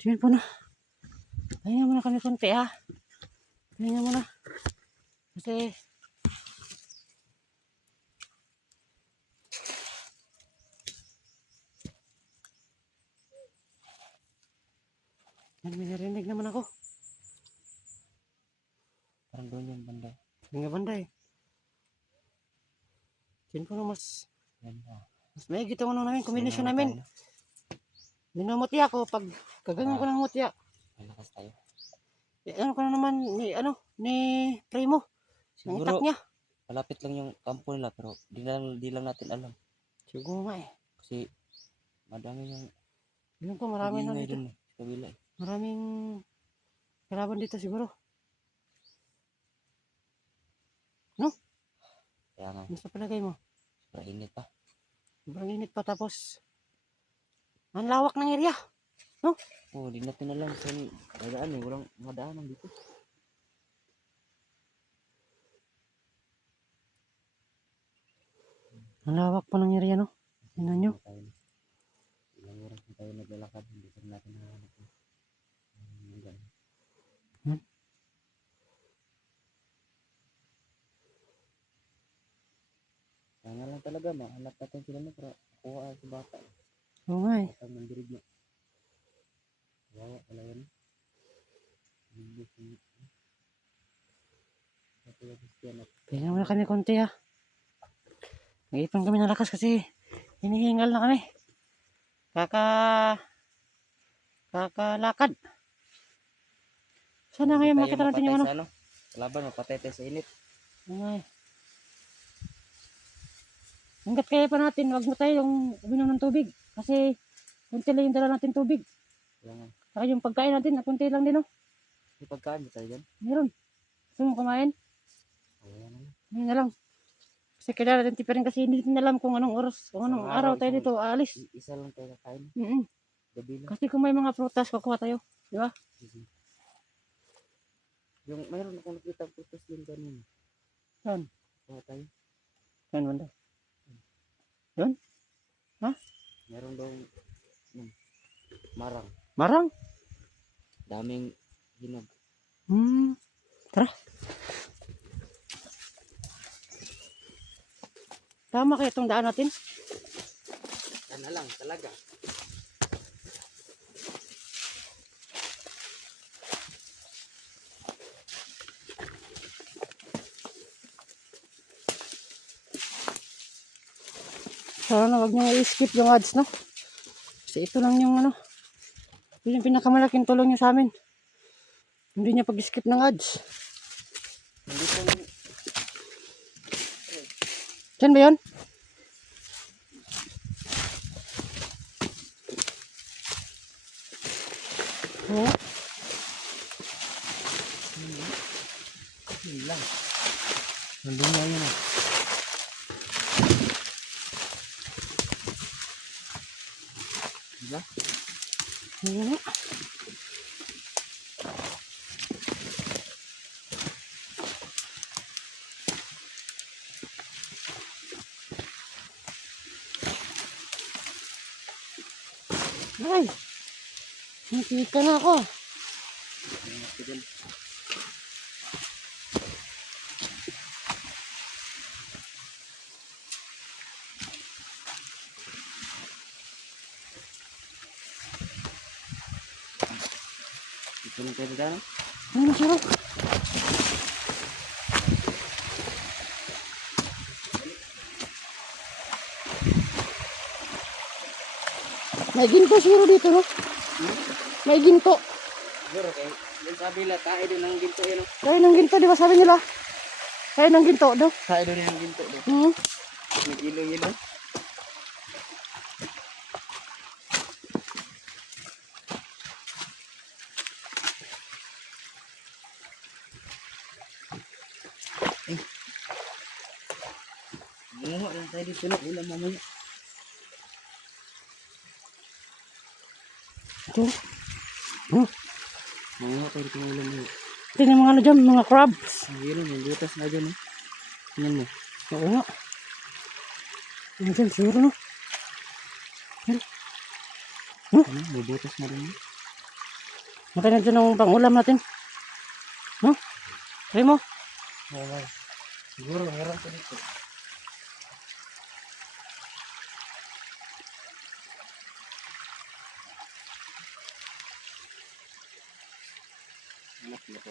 Tingnan po na. Pahinga muna kami konti ha. Pahinga muna. Kasi may narinig naman ako. Parang doon yung banda. Pahinga banda eh. Tingnan po na mas may gito ano namin, kombinasyon namin. Minumutya ako pag kagangan ko ng mutya. Malakas tayo. Ano ko na naman ni Primo. Ang itak Siguro niya. malapit lang yung kampo nila pero di lang natin alam. Siguro nga eh. Kasi madami yung Yun ko marami na ingay dito. dun eh, sa kabila eh. Maraming kalaban dito siguro. No? Kaya nga, Ano sa palagay mo? sobrang init pa. Sobrang init pa tapos ang lawak ng area. Oo, di natin alam saan dadaan eh. Walang madaanan dito. Ang lawak pa ng area no? Tingnan nyo. Ilang oras na tayo naglalakad, hindi pa natin nahanap eh. Kaya nga lang talaga, mahanap natin sila na para kuha sa bata. Oo nga eh. Batang mandirig na. Wawa pala yan. Pahinga muna kami konti ha. Nag-ipon kami ng lakas kasi hinihingal na kami. Kakalakad. Sana ngayon makita natin yung ano. Sa ano? Laban, mapatay tayo sa init. Ay. Hanggat kaya pa natin, wag mo tayong uminom ng tubig. Kasi kunti lang yung dala natin tubig. Kaya nga. Saka yung pagkain natin, kunti lang din oh. May pagkain ba tayo dyan? Meron. Gusto mo kumain? Wala na. Ngayon na lang. Kasi kailangan natin tipirin kasi hindi natin alam kung anong oras, kung anong araw tayo dito aalis. Isa lang tayo kakain. Gabi lang. Kasi kung may mga prutas, kukuha tayo. Di ba? Yung mayroon akong nakita prutas din ganun. Saan? Kuha tayo. Saan banda? Yun? Ha? Meron daw marang. Marang? Daming hinog. Tara. Tama kaya itong daan natin? Yan na lang talaga. Sana wag nyo i-skip yung ads, no? Kasi ito lang yung ano. Ito yung pinakamalaking tulong nyo sa amin. Hindi niya pag-skip ng ads. Hindi ko Diyan ba yun? Oo. yun lang. Nandun nga yun ah. Diba? Oo. Ay! Nakita na ako. Ito lang tayo dyan. Ano siya? May ginto siguro dito, no? May ginto. Siguro kayo. Yung sabi nila, tayo din ng ginto yun. Kaya ng ginto, di ba sabi nila? Kaya ng ginto, no? Tayo din ng ginto. May ilong-ilong. Bunga lang tayo dito na ulam mamaya. Ito. Bunga tayo dito ng ulam mamaya. Ito yung mga ano dyan, mga crabs. Ayun, may butas na dyan. Tingnan mo. Oo nga. Ano dyan, siguro, no? Ano, may butas na rin. Matay na dyan ang pang-ulam natin. No? Try mo. Oo. Siguro, meron ko dito. Anak na ko.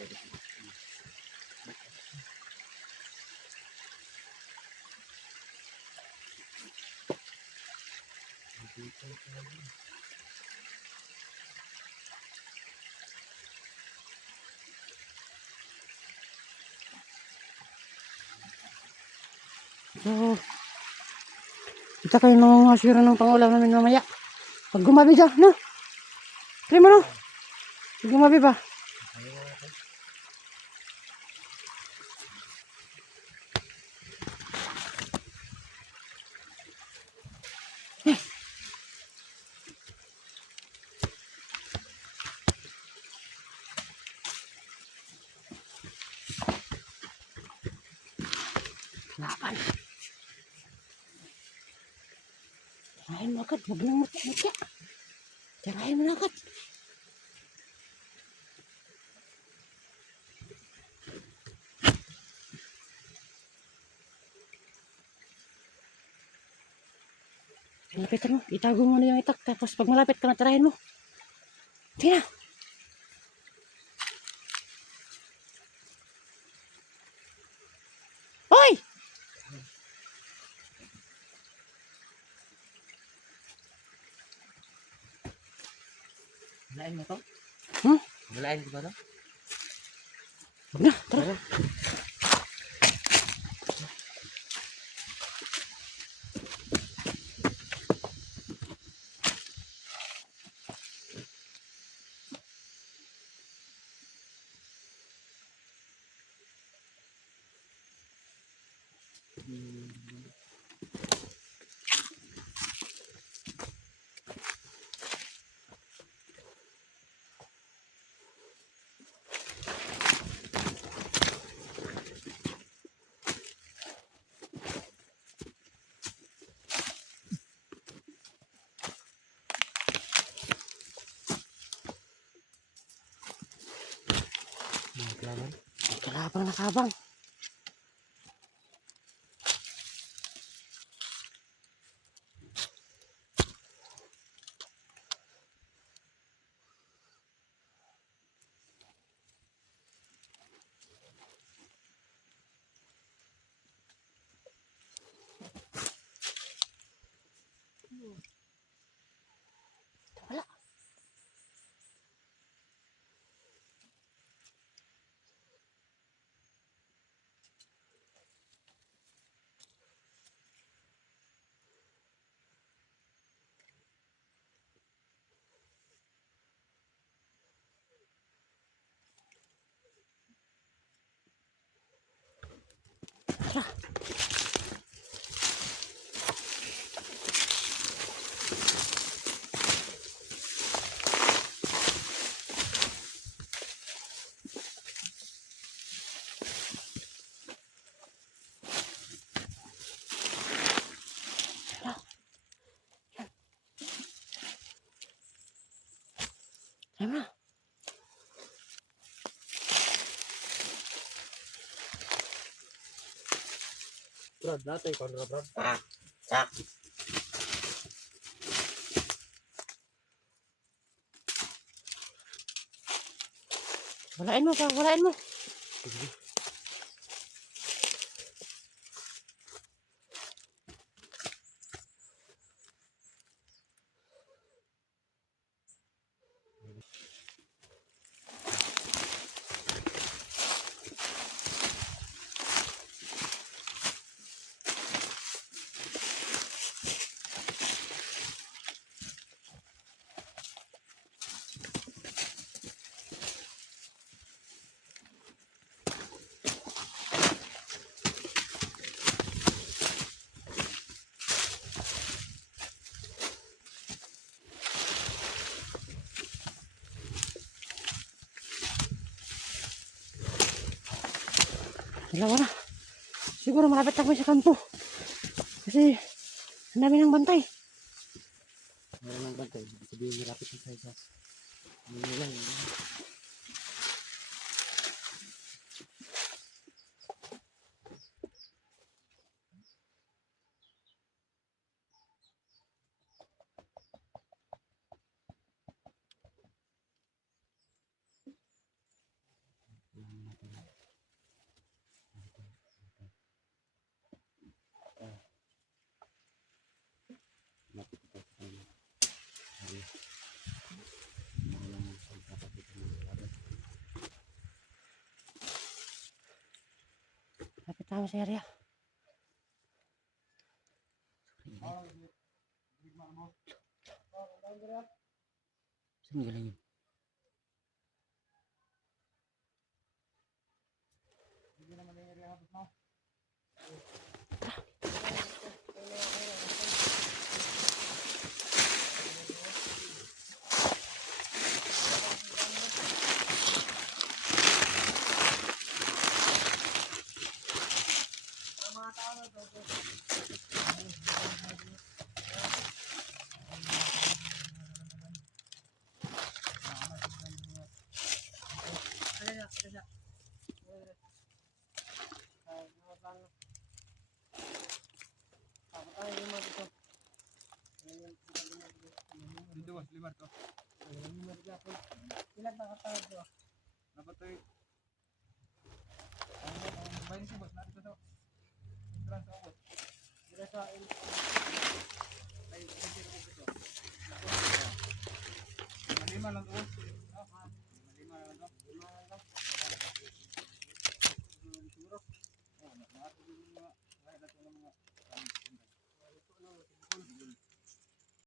So, kita kayo mga sira ng pang-ulam namin mamaya. Pag gumabi dyan, no? Try mo, no? Pag gumabi ba? Laban. Tirahin mo agad. Huwag nang mutya. Tirahin mo na agad. Lapitan mo. Itago mo na yung itak. Tapos pag malapit ka na, tirahin mo. Tina. Hoy! Walain mo to? Hmm? Walain ko ba to? Huwag na. Tara. Kailangan. Kalabang na kabang. Wala. Tara. Tara na. Brad, natay ko na, Brad. Walain mo pa. Walain mo. Dalawa na. Siguro malapit ako sa kampo. Kasi ang dami ng bantay. Meron ng bantay. Sabihin, malapit na sa isa. Hindi lang. Lapit tayo sa area. Saan galing yun? Dito boss, limar to. Ilan nakatawag to? Napatoy. Ang bayan si boss, natin to. Entrance ako boss. Dira sa ay hindi ko ito. Malima lang to boss. Malima lang to.